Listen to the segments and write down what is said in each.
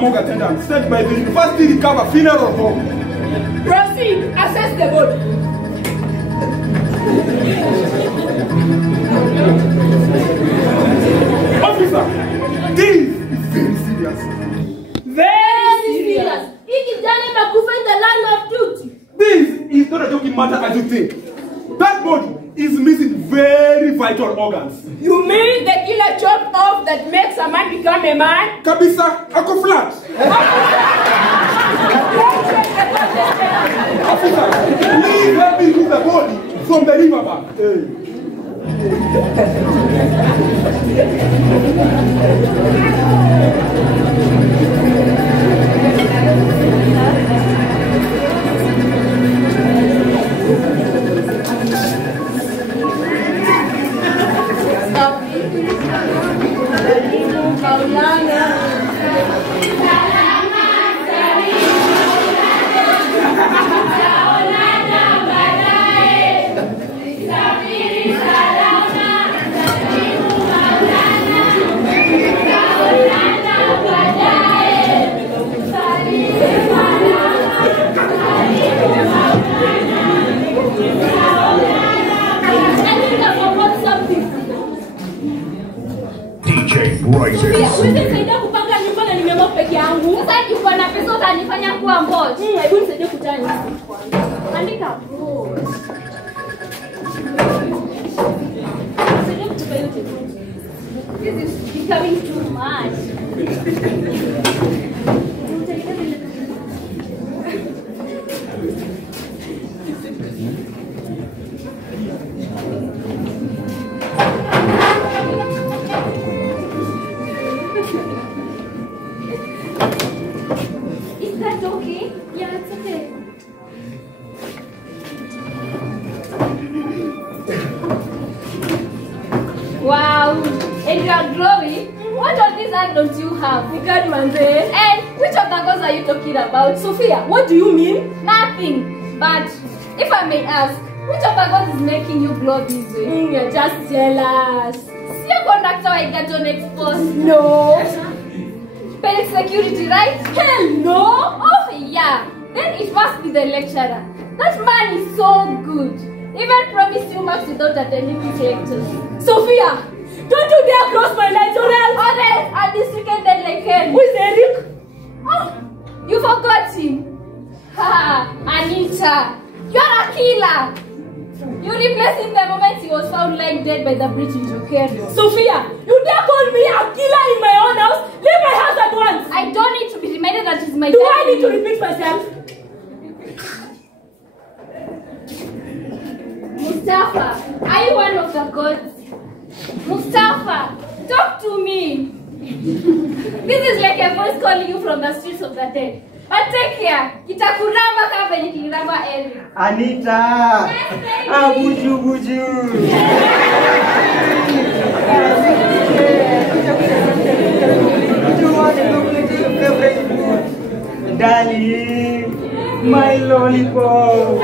among attendants sent by the University Recover Funeral Home. Proceed. Assess the body. Officer, this is very serious. Very serious. He is done in the land of duty. This is not a joking matter as you think. That body is missing very vital organs. You mean the killer chopped off that makes a man become a man? Kabisa, ako flat. Officer, please help me remove the body from the riverbank. This is becoming too much. Is that okay? Yeah, it's okay. Wow, and you are glowing. What of these art don't you have? And which of the girls are you talking about? Sophia, what do you mean? Nothing. But if I may ask, which of the girls is making you glow this way? You're just jealous. See your conductor Egerton exposed? No. Paying security, right? Hell no. Oh yeah. Then it must be the lecturer. That man is so good. Even promised you marks without attending his lectures. Sophia, don't you dare cross my lines or else. I'll districate them like hell. Who is Eric? Oh, you forgot him. Ha, Anita, you're a killer. You replaced him the moment he was found lying dead by the bridge in Jokerio. Sophia, you dare call me a killer in my own house? Leave my house at once. I don't need to be reminded that he's my Do family. I need to repeat myself? Mustafa, are you one of the gods? Mustafa, talk to me. This is like a voice calling you from the streets of the dead. But take care. Kitakuramba kama venye kiliramba Eric. Anita! Ah, buju, buju. Darling, my lollipop.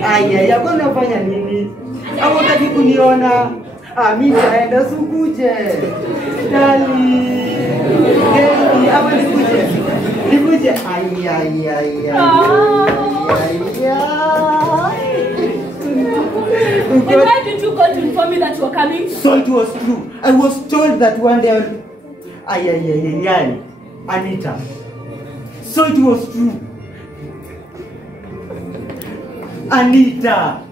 Aya, yako unafanya nini? Au unataka kuniona? Mimi naenda sukuje. Darling. Baby, ama nikuje. Nikuje. Aya. And why did you call to inform me that you were coming? So it was true. I was told that one day. Ay, Anita. So it was true. Anita.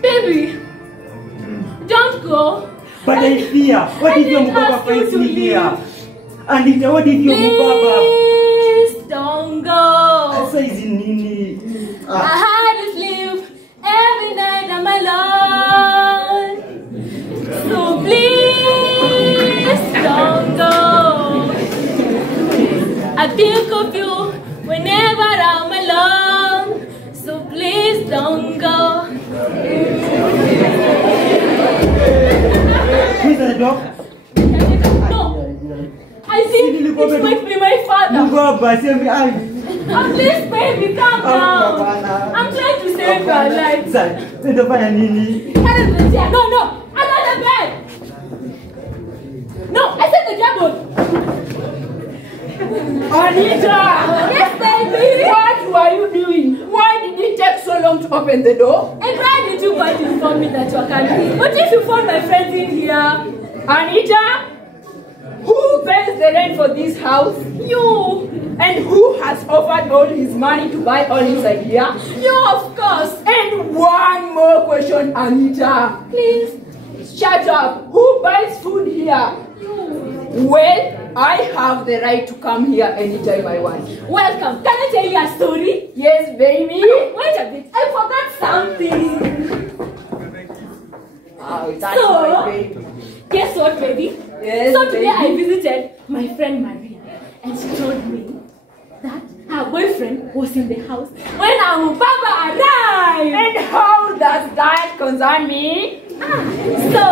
Baby, don't go. But I fear. What if your Mubaba finds me here? Anita, what if your Mubaba? Please don't go. So is Nini. I had to sleep every night I'm alone. So please don't go. I think of you whenever I'm alone. So please don't go. Who's the dog? No, I think it might be my father. Mubaba, send me. Please, baby, calm down. I'm trying to save your life. No, another bed. No, I said the table. Anita! Yes, baby. What were you doing? Why did it take so long to open the door? And why did you want to inform me that you are coming? What if you found my friends in here? Anita? Who pays the rent for this house? You. And who has offered all his money to buy all inside here? You, of course. And one more question, Anita. Please. Shut up. Who buys food here? You. Well, I have the right to come here anytime I want. Welcome. Can I tell you a story? Yes, baby. Wait a bit. I forgot something. Oh, that's my baby. Guess what, baby? Yes, so today baby. I visited my friend Maria, and she told me that her boyfriend was in the house when our Papa arrived. And how does that concern me? So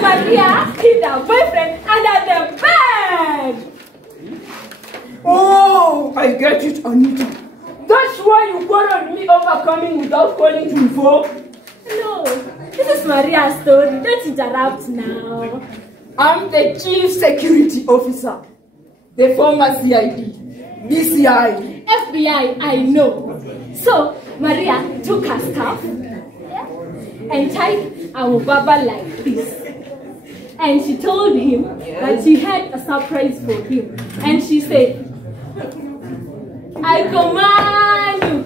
Maria hid her boyfriend under the bed. Oh, I get it, Anita. That's why you quarreled me over coming without calling to inform. No, this is Maria's story. Don't interrupt now. I'm the chief security officer, the former CID, DCI. FBI, I know. So Maria took her stuff and tied our Baba like this. And she told him that she had a surprise for him. And she said, I command you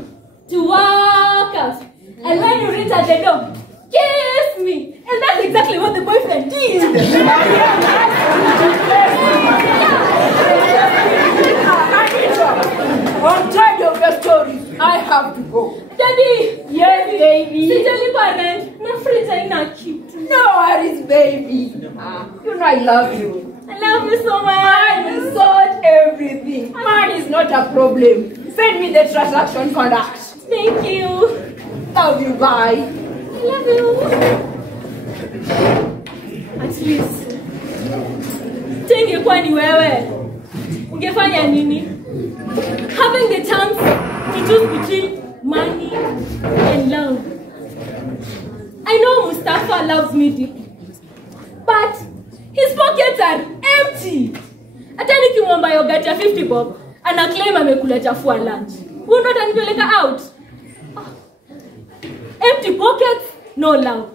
to walk out. And when you reach at the door, kiss me. And that's exactly what the boyfriend did. I'm tired of your stories. I have to go. Daddy! Yes, baby. Sijali parent, my friends are not cute. No worries, baby. You know I love you. I love you so much. I will sort everything. Money is not a problem. Send me the transaction conduct. Thank you. Love you, bye. I love you. At least. Tengekuwa ni wewe. Ungefanya nini? Having the chance to choose between money and love. I know Mustafa loves me deeply, but his pockets are empty. Hata nikimwomba yogurt ya 50 bob, ana claim amekula chafua lunch. Huyu ndo atanipeleka out. Empty pockets, no love.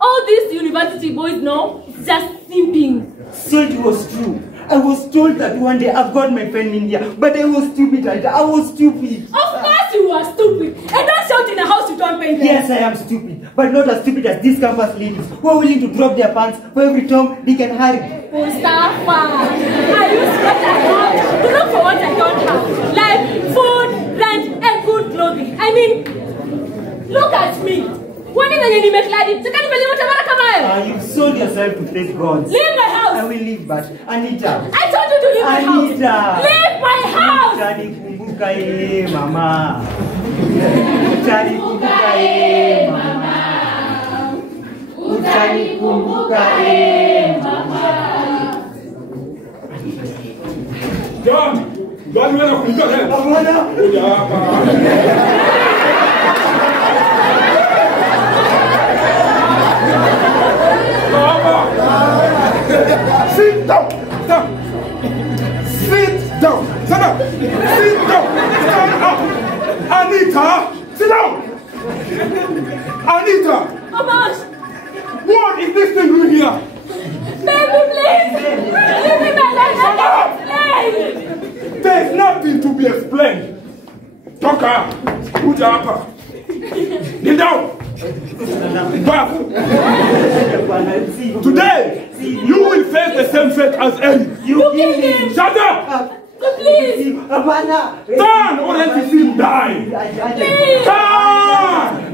All these university boys know it's just simping. So it was true. I was told that one day I've got my friend in here, but I was stupid. I was stupid. Of course you were stupid. And don't shout in a house you don't pay them. Yes, I am stupid, but not as stupid as these campus ladies who are willing to drop their pants for every Tom, Dick and Harry. Mustafa, I use what I have to look for what I don't have. Like food, rent, and good clothing. I mean, look at me. When is the make lady? You've sold yourself to place gods. Leave my house. I will leave, but Anita. I told you to leave my house. Anita. Leave my house. Utanikumbuka mama. Utanikumbuka mama. Utanikumbuka mama. John, wewe unakumbuka leo? Bwana. Kuja hapa. Sit down. Stop. Sit down. Stand up. Sit down. Stand up. Anita, sit down. Anita. Amash. What is this thing doing here? Baby, please. Leave me my life. Please. There's nothing to be explained. Toka. Kuja hapa. Kneel down. Back. Today, you will face the same fate as Ellie. You killed him. Shut up! Please. Stand or else you see him die. Please. Stand!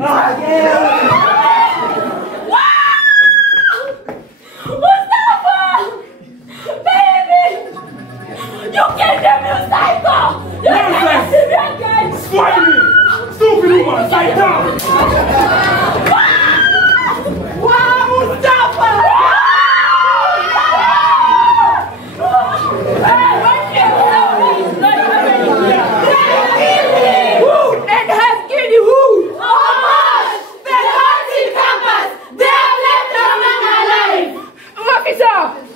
Mustafa! Baby! You killed him, you psycho! You never see me again! Swine! Stupid woman, lie down! Wow, Mustafa! Hey, what the hell is not happening here? Anita!